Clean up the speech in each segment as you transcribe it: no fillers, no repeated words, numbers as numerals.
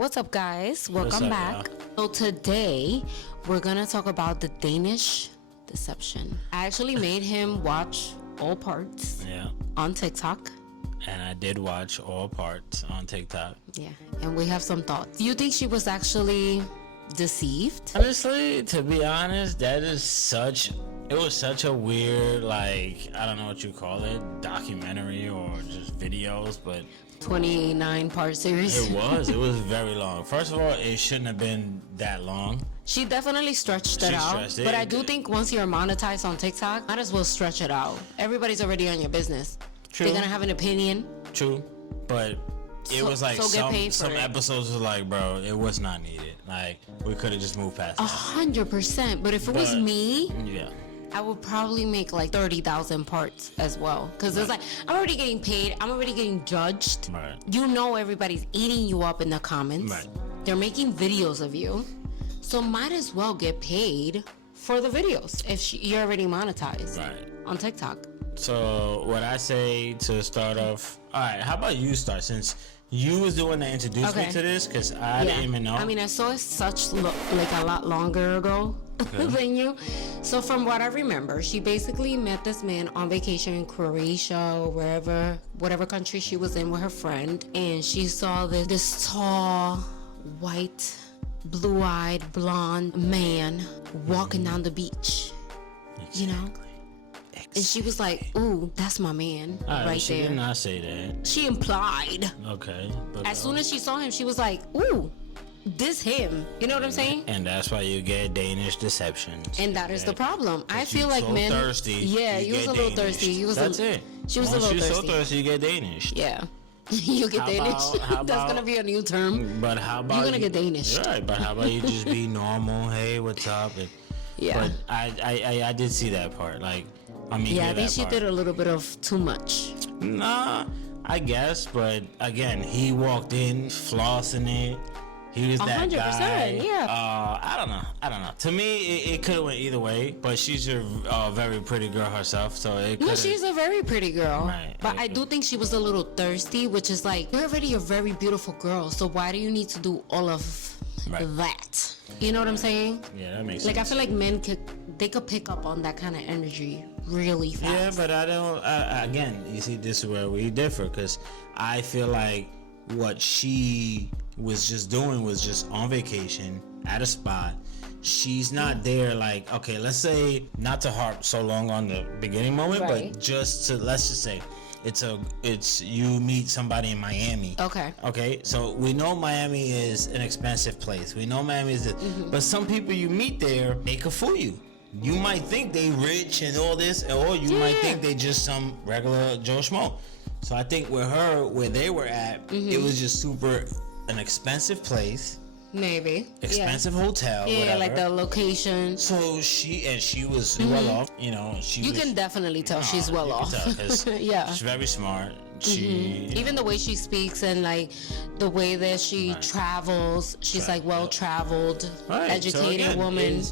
What's up, guys? Welcome back. So today we're gonna talk about the Danish Deception. I actually made him watch all parts on TikTok. And I did watch all parts on TikTok. Yeah, and we have some thoughts. Do you think she was actually deceived? Honestly, to be honest, it was such a weird, like, I don't know what you call it, documentary or just videos, but 29-part series. It was very long. First of all, it shouldn't have been that long. She definitely stretched it out. But I do think once you're monetized on TikTok, might as well stretch it out. Everybody's already on your business. True. They're gonna have an opinion. True. But it was like some episodes was like, bro, it was not needed. Like, we could have just moved past it. 100%. But if it was me, yeah, I would probably make like 30,000 parts as well. Because it's like, I'm already getting paid. I'm already getting judged. Right. You know everybody's eating you up in the comments. Right. They're making videos of you. So might as well get paid for the videos if you're already monetized on TikTok. So what I say to start off, all right, how about you start, since you was the one that introduced me to this, because I didn't even know. I mean, I saw it like a lot longer ago than you. So from what I remember, she basically met this man on vacation in Croatia or whatever country she was in with her friend, and she saw this tall, white, blue-eyed, blonde man walking down the beach. You know? And she was like, ooh, that's my man right she there. She did not say that. She implied. Okay. But as soon as she saw him, she was like, ooh, this him. You know what I'm saying? And that's why you get Danish deception. And that is the problem. I feel like men... thirsty. Yeah, he was a little thirsty. That's it. She was a little thirsty. Once you're so thirsty, you get Danish. Yeah. You get Danish. That's going to be a new term. But how about... You're going to get Danish. Right, but how about you just be normal? Hey, what's up? Yeah. But I did see that part. Like... I think she did a little bit of too much. Nah, I guess, but again, he walked in flossing it. He was that 100%, guy. Yeah. I don't know. To me, it could have went either way, but she's a very pretty girl herself, so it. No, she's a very pretty girl. Right. But I do think she was a little thirsty, which is like, you're already a very beautiful girl, so why do you need to do all of that? You know what I'm saying? Yeah, that makes sense. Like, I feel like men could pick up on that kind of energy really fast. Yeah, but I don't. Again, you see, this is where we differ, because I feel like what she was just doing was just on vacation at a spot. She's not there, like, okay, let's say, not to harp so long on the beginning moment, but just to, let's just say, it's you meet somebody in Miami. Okay, so we know Miami is an expensive place. We know Miami is but some people you meet there, they could fool you. You might think they rich and all this, or you might think they just some regular Joe Schmo. So I think with her, where they were at, it was just an expensive place. Maybe. Expensive hotel. Yeah, whatever. Like the location. So she was well off. You know, you can definitely tell she's well off. Yeah. She's very smart. Even the way she speaks and like the way that she travels, she's like well traveled, educated woman.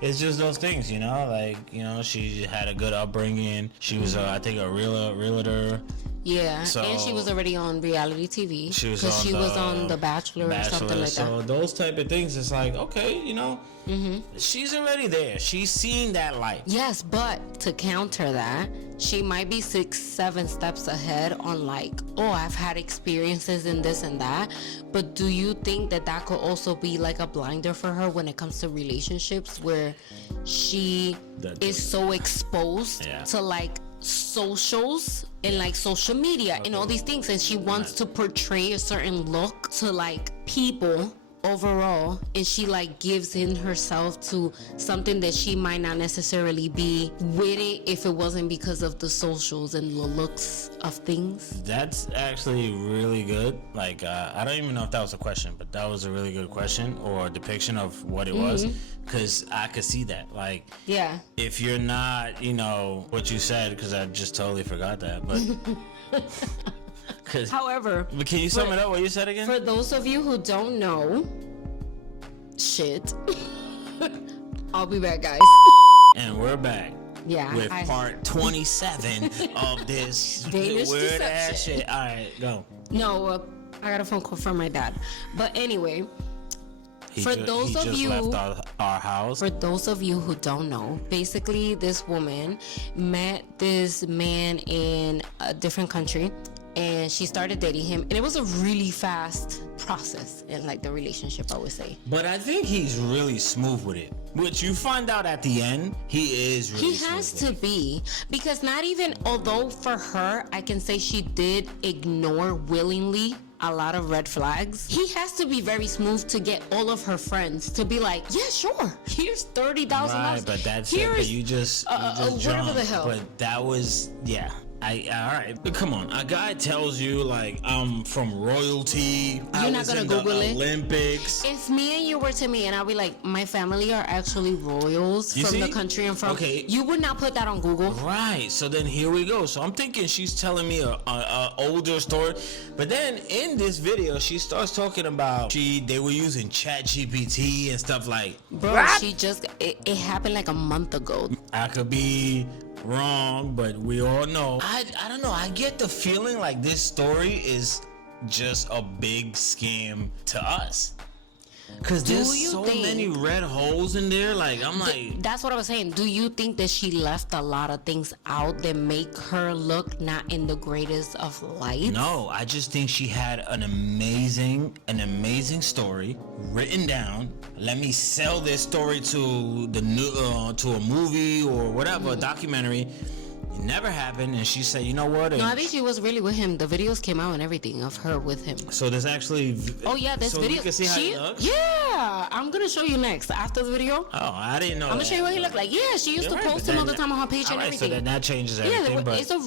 It's just those things, you know, like, you know, she had a good upbringing. She was, I think, a realtor. Yeah, and she was already on reality TV. Because she was on The Bachelor or something like that. So those type of things, it's like, okay, you know, she's already there. She's seen that life. Yes, but to counter that, she might be 6-7 steps ahead on like, oh, I've had experiences in this and that. But do you think that could also be like a blinder for her when it comes to relationships, where she is so exposed to like socials and like social media and all these things, and she wants to portray a certain look to like people overall, and she like gives in herself to something that she might not necessarily be with it if it wasn't because of the socials and the looks of things? That's actually really good. Like I don't even know if that was a question, but that was a really good question or a depiction of what it was, because I could see that. Like, if you're not, you know, what you said, because I just totally forgot that, but however, but can you sum it up what you said again? For those of you who don't know, I'll be back, guys. And we're back. Yeah. With part 27 of this Danish weird Deception. ass shit. All right, go. No, I got a phone call from my dad. But anyway, He left our house. For those of you who don't know, basically this woman met this man in a different country and she started dating him, and it was a really fast process in like the relationship, I would say. But I think he's really smooth with it, which you find out at the end. He is really He has to be, because not even, although for her I can say she did ignore willingly a lot of red flags, he has to be very smooth to get all of her friends to be like, yeah, sure, here's $30,000. Right, but that's it. But you just whatever jumped. the hell. But that was, yeah. All right, but come on. A guy tells you like, I'm from royalty. You're not gonna Google it. Olympics. If me and you were to me and I'll be like, my family are actually royals from the country I'm from. Okay. You would not put that on Google. Right. So then here we go. So I'm thinking she's telling me a older story, but then in this video she starts talking about they were using ChatGPT and stuff like. Bro, it happened like a month ago. I could be wrong, but we all know. I don't know. I get the feeling like this story is just a big scam to us. Cause there's so many red holes in there. Like I'm like, that's what I was saying. Do you think that she left a lot of things out that make her look not in the greatest of lights? No, I just think she had an amazing story written down. Let me sell this story to to a movie or whatever, a documentary. It never happened, and she said, "You know what?" No, I think she was really with him. The videos came out and everything of her with him. So there's actually. Oh yeah, this video. You can see how he looks. Yeah, I'm gonna show you next after the video. Oh, I didn't know. I'm gonna show you what he looked like. Yeah, she used to post him all the time on her page and everything. So then that changes everything. Yeah, but it's a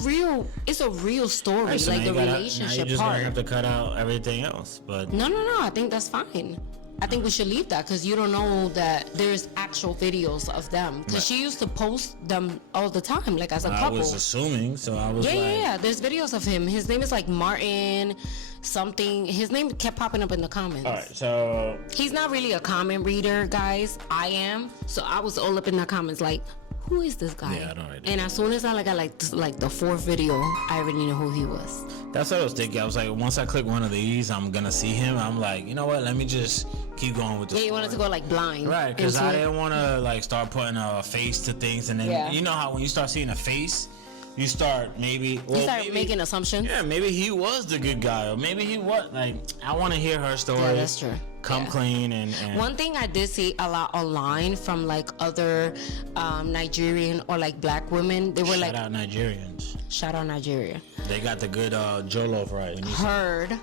real story, right, so like the relationship now you're just part. gonna have to cut out everything else. But No, I think that's fine. I think we should leave that because you don't know that there's actual videos of them. Because she used to post them all the time, like as a couple. I was assuming, so I was yeah. There's videos of him. His name is like Martin something. His name kept popping up in the comments. All right, so he's not really a comment reader, guys. I am. So I was all up in the comments like, who is this guy? Yeah, I don't know. And as soon as I got like the fourth video, I already knew who he was. That's what I was thinking. I was like, once I click one of these, I'm gonna see him. I'm like, you know what? Let me just keep going with this. Yeah, you wanted to go like blind. Right, because I didn't want to like start putting a face to things, and then you know how when you start seeing a face, you start maybe making assumptions. Yeah, maybe he was the good guy, or maybe he was like. I want to hear her story. Yeah, that's true. Come clean and one thing I did see a lot online from like other Nigerian or like black women, they were shout out Nigerians. Shout out Nigeria. They got the good jollof rice. Heard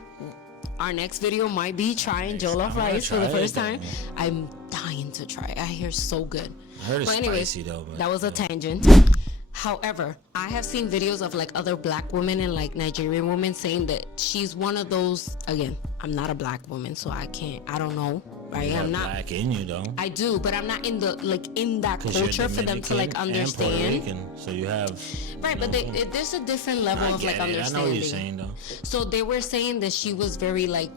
our next video might be trying jollof rice for the first time. I'm dying to try. I hear so good. I heard it's spicy though. But that was a tangent. However, I have seen videos of like other black women and like Nigerian women saying that she's one of those. Again, I'm not a black woman, so I don't know. Right? I'm not black in you though. I do, but I'm not in that culture for them to like understand. And Puerto Rican, so you have right, but there's a different level of like understanding. I know what you're saying though. So they were saying that she was very like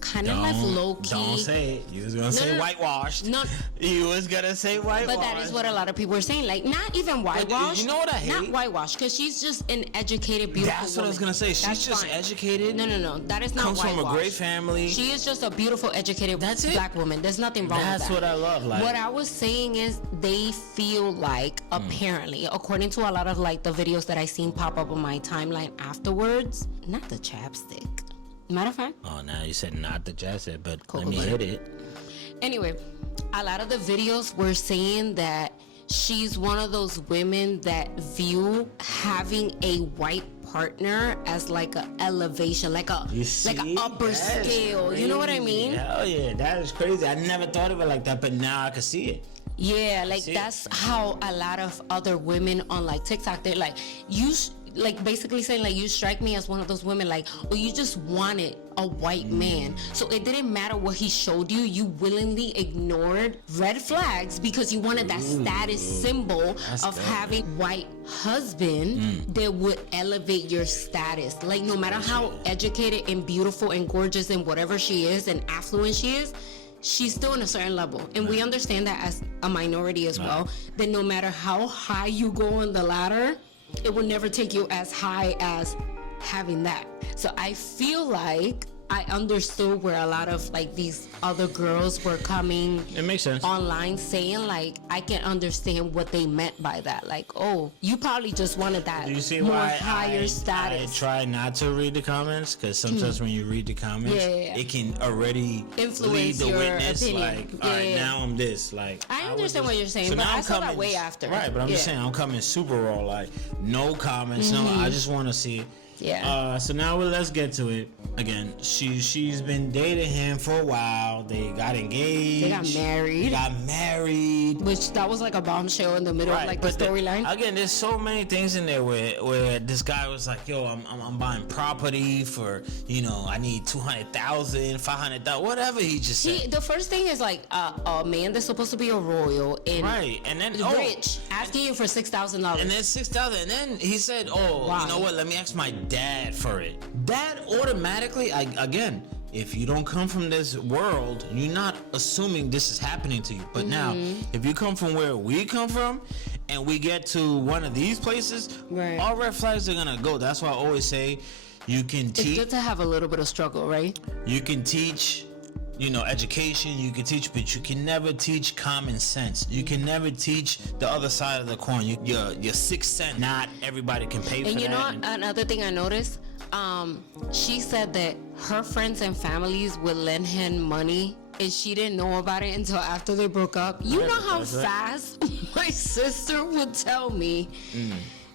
kind of like low key. Don't say it. You was gonna say whitewashed. No, you was gonna say whitewashed. But that is what a lot of people are saying. Like not even whitewashed. You know what I hate? Not whitewashed, because she's just an educated, beautiful That's what I was gonna say. She's just educated. No. That is not comes whitewashed. From a great family. She is just a beautiful, educated black woman. There's nothing wrong with that. That's what I love. Like what I was saying is they feel like apparently, according to a lot of like the videos that I seen pop up on my timeline afterwards, not the chapstick. Matter of fact. Oh, now you said not the chapstick, but let me hit it. Anyway, a lot of the videos were saying that she's one of those women that view having a white partner as like a elevation, like a upper scale. Crazy. You know what I mean? Hell yeah, that is crazy. I never thought of it like that, but now I can see it. Yeah, like that's how a lot of other women on like TikTok, they're like, like basically saying like, you strike me as one of those women like, or you just wanted a white man. So it didn't matter what he showed you. You willingly ignored red flags because you wanted that status symbol of having white husband that would elevate your status. Like no matter how educated and beautiful and gorgeous and whatever she is and affluent she is, she's still in a certain level. And we understand that as a minority as well, that no matter how high you go on the ladder, it will never take you as high as having that. So I feel like I understood where a lot of like these other girls were coming. It makes sense. Online saying like, I can understand what they meant by that. Like, oh, you probably just wanted that Do you see more why higher I status. try not to read the comments? Because sometimes when you read the comments, it can already Influence lead the your witness. opinion. Like, all right, Yeah. now I'm this. Like, I was understand what you're saying, so but now I I'm saw that coming- way after. Right, but I'm just Yeah. saying, I'm coming super raw. Like, no comments. No, I just want to see. Yeah. So now let's get to it. Again, she's been dating him for a while. They got engaged. They got married. They got married. Which that was like a bombshell in the middle of like the but storyline. Again, there's so many things in there where this guy was like, yo, I'm buying property for, I need 200,000, 500,000, whatever he just said. See, the first thing is like a man that's supposed to be a royal and Right, and then rich asking you for $6,000. and then 6,000, and then he said, "Oh, Wow. you know what? Let me ask my dad for it." Dad automatically, again, if you don't come from this world, you're not assuming this is happening to you. But now, if you come from where we come from, and we get to one of these places, Right. all red flags are gonna go. That's why I always say, you can It's teach. good to have a little bit of struggle, right? You can teach, education, you can teach, but you can never teach common sense. You can never teach the other side of the coin. Your sixth sense, not everybody can pay for And that. you know what? Another thing I noticed, she said that her friends and families would lend him money and she didn't know about it until after they broke up. You know how that's right. fast my sister would tell me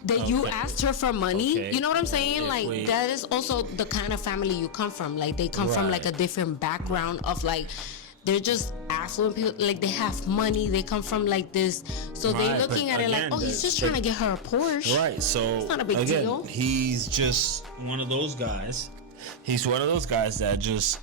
that you asked her for money. Okay. You know what I'm saying? If Like we- that is also the kind of family you come from. Like they come from like a Right. different background of like they're just affluent people. Like they have money. They come from like this. So Right, they're looking but at it like, again, oh, he's just trying to get her a Porsche. Right, so It's not a big again, deal. he's just one of those guys. He's one of those guys that just,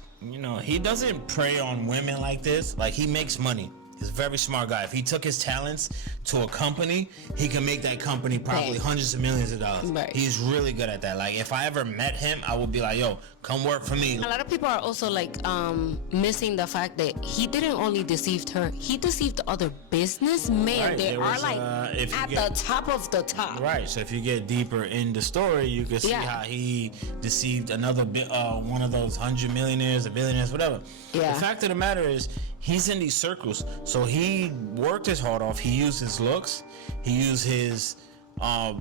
he doesn't prey on women like this. Like, he makes money. He's a very smart guy. If he took his talents to a company, he can make that company probably Right. hundreds of millions of dollars. Right. He's really good at that. Like, if I ever met him, I would be like, yo, come work for me. A lot of people are also like missing the fact that he didn't only deceive her, he deceived other businmen. Right, They there are was, like if you at get- the top of the top. Right, so if you get deeper in the story, you can see Yeah. how he deceived another one of those 100 millionaires or billionaires, whatever. Yeah. The fact of the matter is, he's in these circles, so he worked his heart off. He used his looks, he used his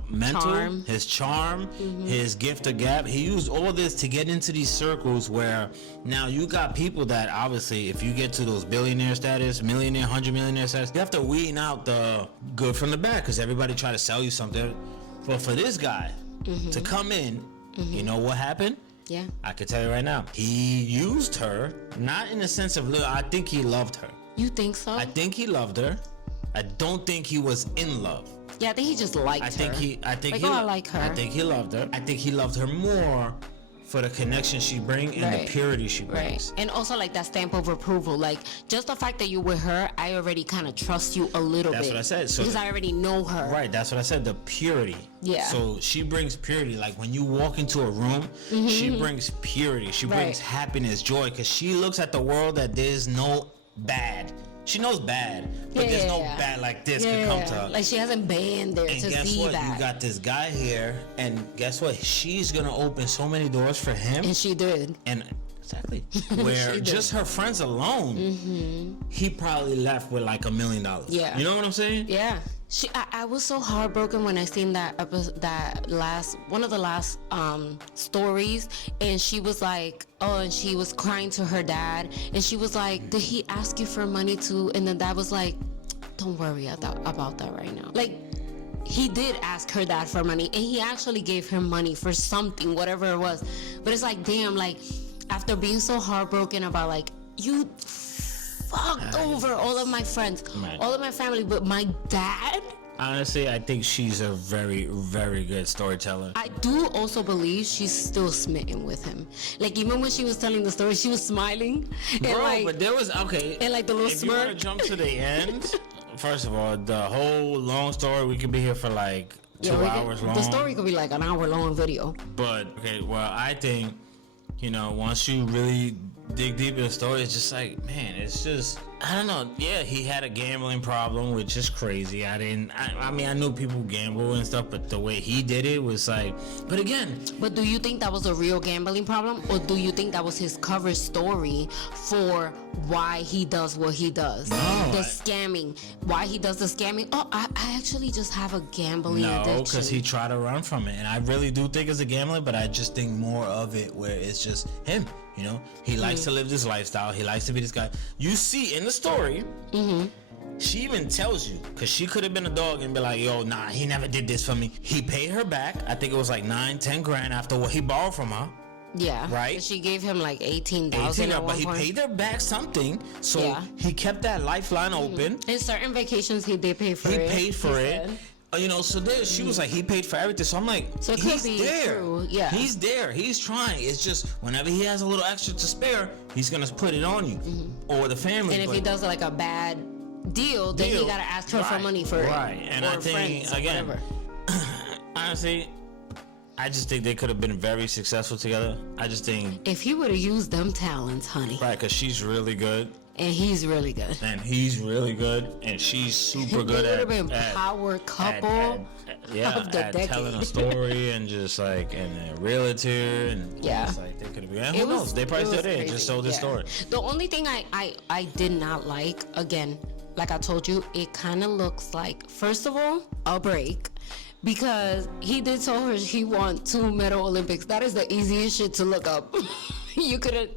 mental, Charm. his charm, his gift of gab. He used all this to get into these circles where now you got people that obviously, if you get to those billionaire status, millionaire, 100 millionaire status, you have to weed out the good from the bad because everybody try to sell you something. But for this guy to come in, you know what happened? Yeah. I can tell you right now, he used her, not in the sense of, I think he loved her. You think so? I think he loved her. I don't think he was in love. Yeah, I think he just liked I think her. he Like, oh, I like her. I think he loved her. I think he loved her more for the connection she brings and Right. the purity she Right. brings. And also like that stamp of approval. Like just the fact that you're with her, I already kind of trust you a little That's bit. what I said. So because I already know her. Right, that's what I said, the purity. Yeah. So she brings purity. Like when you walk into a room, she brings purity. She brings Right. happiness, joy, because she looks at the world that there's no bad. She knows bad, but there's no bad like this could come to her. Like she hasn't been there And to guess see what? that. You got this guy here, and guess what? She's gonna open so many doors for him. And she did. And exactly where She did. just her friends alone, he probably left with like $1 million. Yeah. You know what I'm saying? Yeah. I was so heartbroken when I seen that episode, one of the last stories, and she was like, and she was crying to her dad, and she was like, did he ask you for money too? And the dad was like, don't worry about that right now. Like, he did ask her dad for money, and he actually gave her money for something, whatever it was. But it's like, damn, like, after being so heartbroken about like, you fucked over all of my friends, Right. all of my family, but my dad? Honestly, I think she's a very, very good storyteller. I do also believe she's still smitten with him. Like, even when she was telling the story, she was smiling. And Bro, like, but there was, okay. and like the little If you want to smirk. jump to the end, first of all, the whole long story, we could be here for like 2 hours long. The story could be like an hour long video. But, okay, well, I think, once you really dig deep in the story, it's just like, man, it's just, I don't know. Yeah, he had a gambling problem, which is crazy. I mean, I knew people gamble and stuff, but the way he did it was like, but again. But do you think that was a real gambling problem, or do you think that was his cover story for why he does what he does? No, scamming. Why he does the scamming? Oh, I actually just have a gambling addiction. No, because he tried to run from it. And I really do think it's a gambling, but I just think more of it where it's just him. You know, he likes to live this lifestyle. He likes to be this guy. You see in the story, she even tells you, because she could have been a dog and be like, yo, nah, he never did this for me. He paid her back. I think it was like 9-10 grand after what he borrowed from her. Yeah. Right? She gave him like 18,000 at but one he point. paid her back something. So he kept that lifeline open. In certain vacations, he did pay for it. He paid for it. You know, so there she was like, he paid for everything. So I'm like, so it he's could be there. True. Yeah. He's there. He's trying. It's just whenever he has a little extra to spare, he's gonna put it on you or the family. And if he does like a bad deal, then he gotta ask her for money for it. Right. And I think again, honestly, I just think they could have been very successful together. I just think if he would have used them talents, honey. Right, because she's really good. And he's really good. And he's really good. And she's super good at... They would have been power couple of the decade. Telling a story and just like, and a realtor. And just like, they could have been, who knows? They probably still there. Just told this story. The only thing I did not like, again, like I told you, it kind of looks like, first of all, a break. Because he did tell her he won 2 Medal Olympics. That is the easiest shit to look up. You couldn't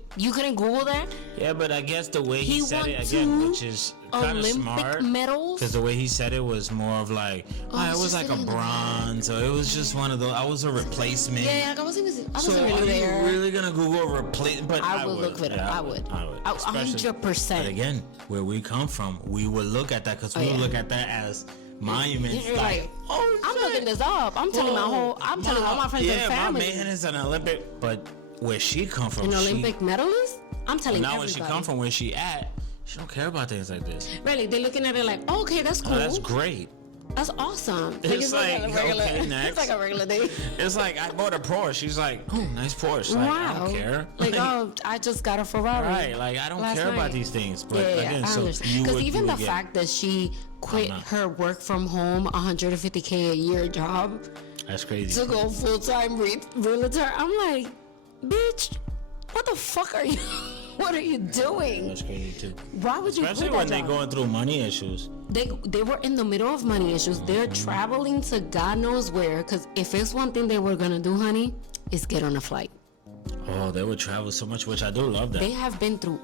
Google that? Yeah, but I guess the way he said it again, which is kind of smart. Medals? Because the way he said it was more of like, it was like a bronze, so it was just one of those. I was a replacement. Yeah, like I wasn't so really there. Are you really gonna Google a replacement? But I would look for it. I would. 100%. But again, where we come from, we would look at that because we would look at that as monuments. You're like, I'm looking this up. I'm telling all my friends and family. Yeah, my man is an Olympic, but where she come from, an Olympic medalist. I'm telling you. Now where she come from, where she at, she don't care about things like this. Really, they're looking at it like, oh, okay, that's cool. Oh, that's great. That's awesome. It's like a regular, okay, next. It's like a regular day. It's like I bought a Porsche. She's like, oh, nice Porsche. Like, wow. I don't care. Like, oh, I just got a Ferrari. Right. Like I don't care about these things. But again, I understand. Because even the fact that she quit her work from home, $150K a year job. That's crazy. To go full-time realtor. I'm like, bitch, what the fuck are you? What are you doing? That's crazy too. Why would you? Especially when they're going through money issues. They were in the middle of money issues. They're traveling to God knows where. Because if it's one thing they were gonna do, honey, is get on a flight. Oh, they would travel so much, which I do love that. They have been through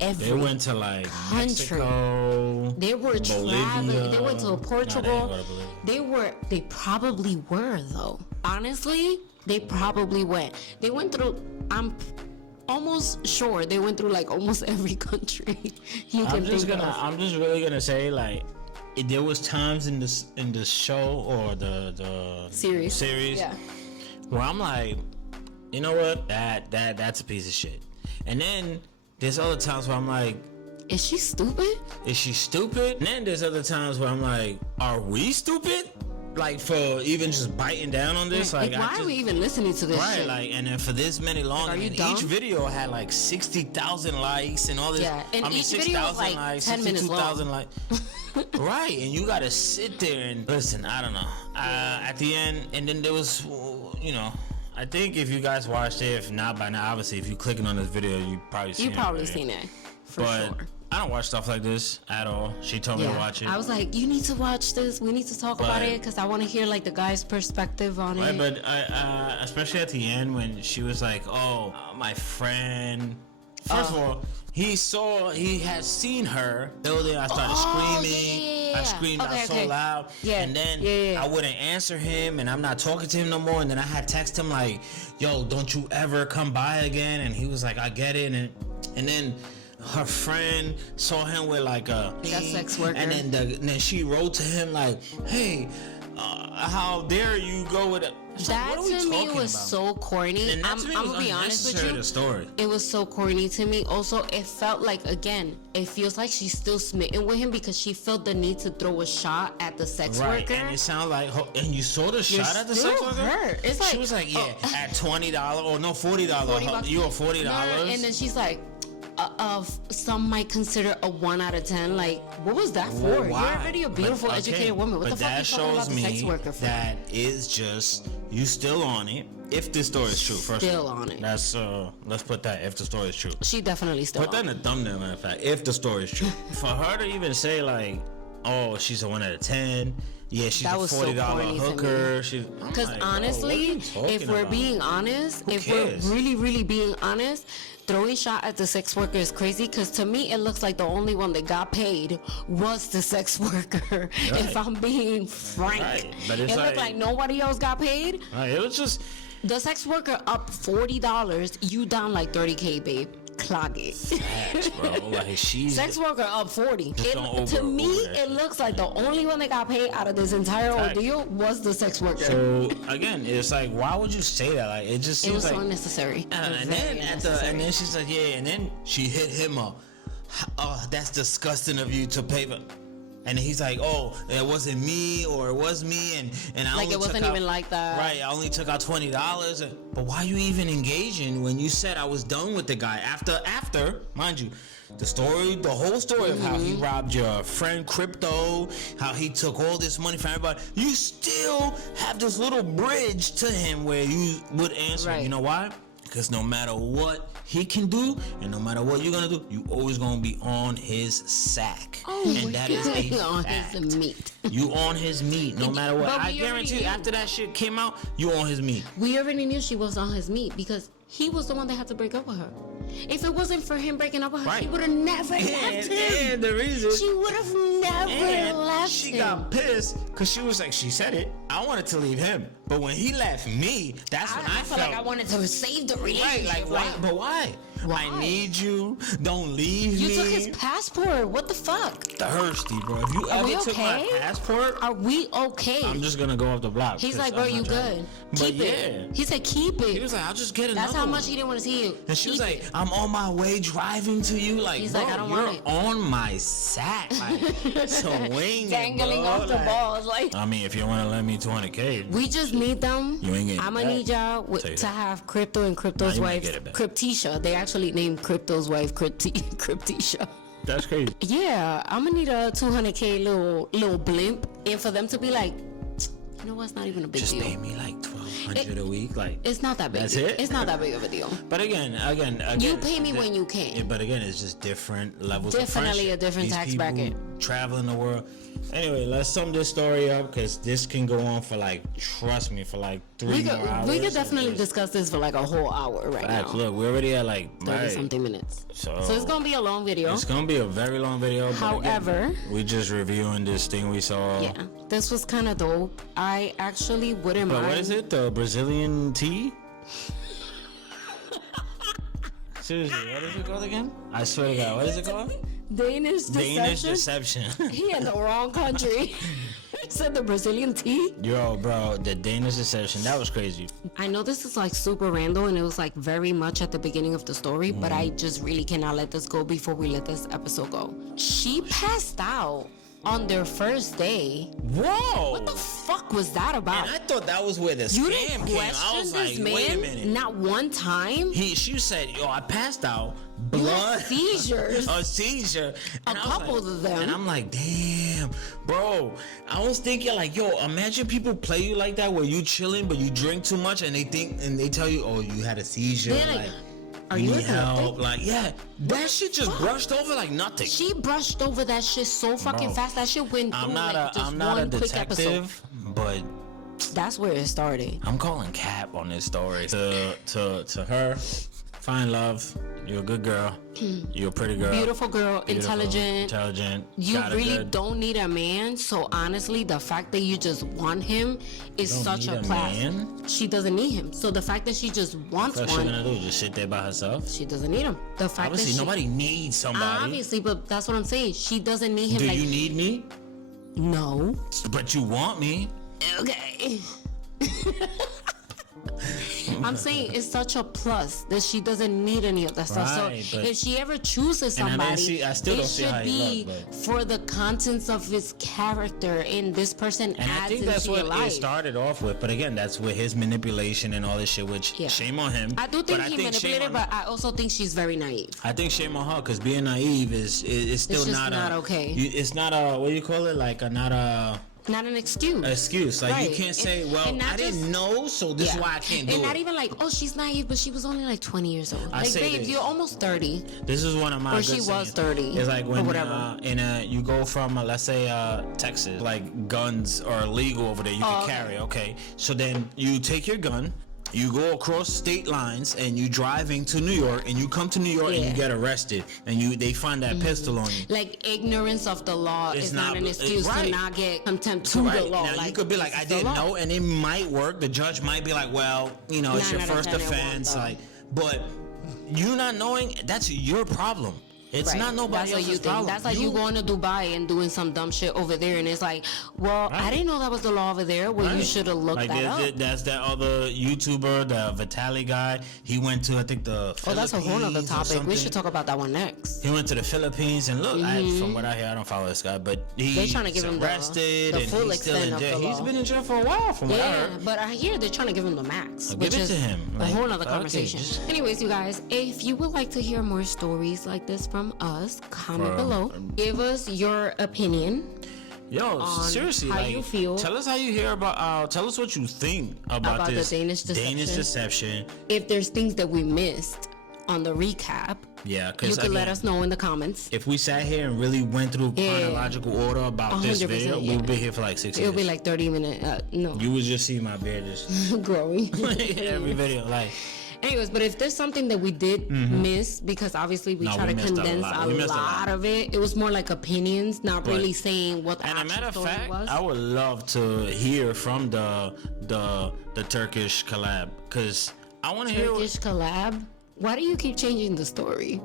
every They went to like country. Mexico, they were traveling. They went to Portugal. They probably were though. Honestly, they probably went. They went through. I'm almost sure they went through like almost every country you can think of. I'm just really gonna say like there was times in the show or the series where I'm like, you know what, that's a piece of shit. And then there's other times where I'm like, is she stupid? And then there's other times where I'm like, are we stupid? Like for even just biting down on this, like why are we even listening to this? Right, shit? Like, and then for this many long, like, and each video had like 60,000 likes and all this. Yeah, and each video was like likes, 10 minutes long. Likes. Right, and you gotta sit there and listen. I don't know. At the end, and then there was, you know, I think if you guys watched it, if not by now, obviously, if you're clicking on this video, you probably seen it. For sure. I don't watch stuff like this at all. She told me to watch it. I was like, you need to watch this. We need to talk about it because I want to hear like the guy's perspective on it. But especially at the end when she was like, "Oh, my friend." First of all, he had seen her building. I started screaming. I screamed out so loud. And then I wouldn't answer him, and I'm not talking to him no more. And then I had text him like, "Yo, don't you ever come by again?" And he was like, "I get it." And then her friend saw him with like a sex worker, and then she wrote to him like, "Hey, how dare you go with it?" That to me was so corny. I'm gonna be honest with you. The story. It was so corny to me. Also, it felt like, again, it feels like she's still smitten with him because she felt the need to throw a shot at the sex worker. And it sounded like, and you saw the shot at the sex worker. Hurt. It's like she was like, at $20 or no $40. You were $40. And then she's like, some might consider a 1 out of 10. Like, what was that for? Why? You're already a beautiful, educated woman. What the fuck are you talking about the sex worker for? That is just you still on it. If this story is true, first Still on it. That's let's put that if the story is true. She definitely still. Put that in the thumbnail, matter of fact. If the story is true, for her to even say like, "Oh, she's a 1 out of 10," yeah, she's That a was so $40 corny to hooker. Because honestly, if we're being honest, Who if cares? we're really, really being honest, throwing shot at the sex worker is crazy. Because to me, it looks like the only one that got paid was the sex worker. If I'm being frank, But it it's looked like nobody else got paid. It was just The sex worker up $40, you down like 30K, babe. Clog it. facts, bro. Like she's Sex worker up 40. don't To over me, that it shit. looks like the only one that got paid out of this entire Facts. ordeal was the sex worker. So again, it's like, why would you say that? Like, it just It seems was like so unnecessary. And Very then unnecessary. and then she's like, yeah, and then she hit him up. Oh, that's disgusting of you to pay for. And he's like, oh, it wasn't me, or it was me, and I Like, only it wasn't took out, even like that. Right, I only took out $20. But why you even engaging when you said I was done with the guy after, mind you, the whole story of how he robbed your friend Crypto, how he took all this money from everybody. You still have this little bridge to him where you would answer. Right. You know why? Because no matter what he can do, and no matter what you're gonna do, you always gonna be on his sack. And that is a on fact. his meat. You on his meat, no matter what. But I we guarantee you, already after that shit came out, you on his meat. We already knew she was on his meat because he was the one that had to break up with her. If it wasn't for him breaking up with her, Right. she would have never left him. And the reason She would have never left she him. got pissed because she was like, she said it. I wanted to leave him, but when he left me, that's when I felt felt like I wanted to save the right. relationship. Like why? But why? Why? I need you. Don't leave You me. took his passport. What the fuck? Thirsty, bro. If you Are we ever took my okay? passport, Are we okay? I'm just gonna go off the block. He's 'cause like, bro, I'm you not trying- good. But Keep yeah. it. He said, keep it. He was like, I'll just get another That's how much one. he didn't want to see you. And she was Keep like, it. I'm on my way driving to you. Like, He's bro, like, I don't you're want it. on my sack. Like, swing Dangling it, bro. off the Like, balls. Like, I mean, if you want to lend me 200K, we just need them. You ain't getting I'm that. gonna need y'all Tell you to that. have Crypto and Crypto's Nah, you might wife, get it back. Cryptisha. They actually named Crypto's wife Cryptisha. that's crazy. Yeah, I'm gonna need a 200K little blimp, and for them to be like, you know what's not even a big Just deal. pay me like $1,200 a week. Like, It's not that big. That's it? It's not that big of a deal. but again, You pay me when you can. Yeah, but again, it's just different levels. Definitely of a different These tax people bracket. Traveling the world. Anyway, let's sum this story up because this can go on for like, trust me, for like 3 more hours. We could definitely discuss this for like a whole hour right Facts. now. Look, we're already at like 30 something minutes. So it's gonna be a long video. It's gonna be a very long video. But However, again, we just reviewing this thing we saw. Yeah, this was kind of dope. I actually wouldn't But mind. what is it? The Brazilian tea? Seriously, what is it called again? I swear to God, what is it called? Danish deception. Danish deception. He in the wrong country. Said the Brazilian tea. Yo, bro, the Danish deception. That was crazy. I know this is like super random and it was like very much at the beginning of the story, but I just really cannot let this go before we let this episode go. She passed out on their first day. Whoa! What the fuck was that about? And I thought that was where the You scam didn't came. I question was this like, wait a man minute. not one time? She said, yo, I passed out. You had Blood. seizures. A seizure. And I was couple like- of them. And I'm like, damn, bro. I was thinking like, yo, imagine people play you like that where you chilling but you drink too much and they tell you, oh, you had a seizure. They're like, Like, are you you need epileptic? help? Like, yeah, that shit just brushed over like nothing. She brushed over that shit so fucking Bro, fast. That shit went through I'm not like just I'm not a one quick episode. detective, but That's where it started. I'm calling cap on this story. To her, find love. You're a good girl. You're a pretty girl. Beautiful girl, intelligent. You got a really good- don't need a man. So honestly, the fact that you just want him is Don't such need a a class. man? She doesn't need him. So the fact that she just wants What's she one, gonna do? Just sit there by herself? she doesn't need him. The fact Obviously, that she, nobody needs somebody. obviously, but that's what I'm saying. She doesn't need him. Do like, you need me? no. But you want me. Okay. I'm saying it's such a plus that she doesn't need any of that stuff. Right, So but- if she ever chooses somebody, I still it don't see how should he be look, but- for the contents of his character, and this person And I adds think into that's your what life. it started off with. But again, that's with his manipulation and all this shit, which Yeah. shame on him. I do But think he manipulated, but I also think she's very naive. I think shame on her because being naive is still It's just not not okay. It's not a, what do you call it? Like not a Not an excuse. excuse. Like Right. you can't say, And- well, and not I didn't just- know, so this Yeah. is why I can't do and it. not even like, oh, she's naive, but she was only like 20 years old. I Like, say babe, this. you're almost 30. This is one of my Or good she was sayings. 30, It's like or when whatever. you go from let's say Texas, like guns are illegal over there. You can carry, okay. So then you take your gun, you go across state lines, and you driving to New York, and you come to New York and you Yeah. get arrested, and they find that pistol on you. Like, ignorance of the law It's is not an not- excuse right. to not get contempt to the Right. law. Now you could be like, this I is the didn't law. know, and it might work. The judge might be like, well, it's 9 your out of first 10 it won't, offense, though. like, but you not knowing, that's your problem. It's Right. not nobody That's what else's you think. problem. That's like you going to Dubai and doing some dumb shit over there, and it's like, well, I Right. didn't know that was the law over there. Well, you Right. should have looked like that up. That's that other YouTuber, the Vitaly guy. He went to, I think, the Philippines. Oh, that's a whole other or topic. We something. should talk about that one next. He went to the Philippines and look. From what I hear, I don't follow this guy, but They trying to give him the arrested and full he's still in extent of jail. the He's law. been in jail for a while, from what I Yeah, heard. but I hear they're trying to give him the max, Well, which give it is to him. a Like, whole other fuck it, conversation. just- Anyways, you guys, if you would like to hear more stories like this from us, comment below. Give us your opinion. Yo, seriously, how like, you feel. tell us how you hear about. Tell us what you think about the this Danish deception. If there's things that we missed on the recap, Yeah, you because can let us know in the comments. if we sat here and really went through Yeah. chronological order about this 100%, video, yeah. we'll be here for like 6 years. It'll be like 30 minutes. No, You would just see my beard just growing. every video, like. Anyways, but if there's something that we did miss, because obviously we No, try we to missed a condense lot. a We missed a lot lot. of it, it was more like opinions, not Right. really saying what the And a actual matter of story fact, was. I would love to hear from the Turkish collab, because I want to hear. Turkish collab. Why do you keep changing the story?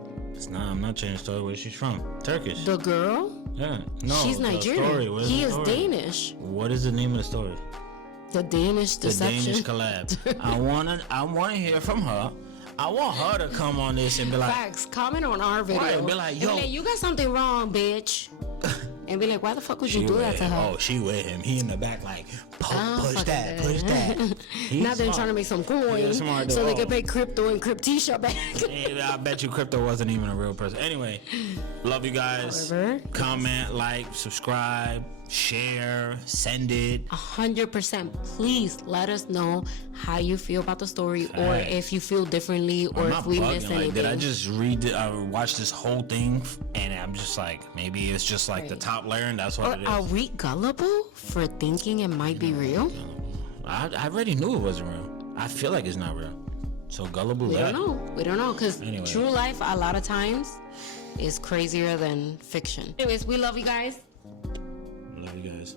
I'm not changing the story. Where she's from? Turkish. The girl? Yeah. No. She's the Nigerian. story. What is He the is story? Danish. What is the name of the story? The Danish The deception. Danish collab. I wanna hear from her. I want her to come on this and be like, Facts. Comment on our video. Right, be like, yo. you got something wrong, bitch. And be like, why the fuck would you do that to her? Oh, she with him. He in the back like, Oh, push fuck that, it. push that. He's Now they're smart. trying to make some coin Yeah, smart, so they though. can pay crypto and Cryptisha back. Yeah, I bet you crypto wasn't even a real person. Anyway, love you guys. However, Comment, like, subscribe, share, send it. 100%. Please let us know how you feel about the story, or Hey. if you feel differently, or I'm if not we bugging. missed Like, anything. did I just read it? I watched this whole thing, and I'm just like, maybe it's just like the Right. top layer, and that's what Or it is. are we gullible for thinking it might be real? I already knew it wasn't real. I feel like it's not real. So gullible. We don't know. We don't know, because Anyway. true life a lot of times is crazier than fiction. Anyways, we love you guys. Love you guys.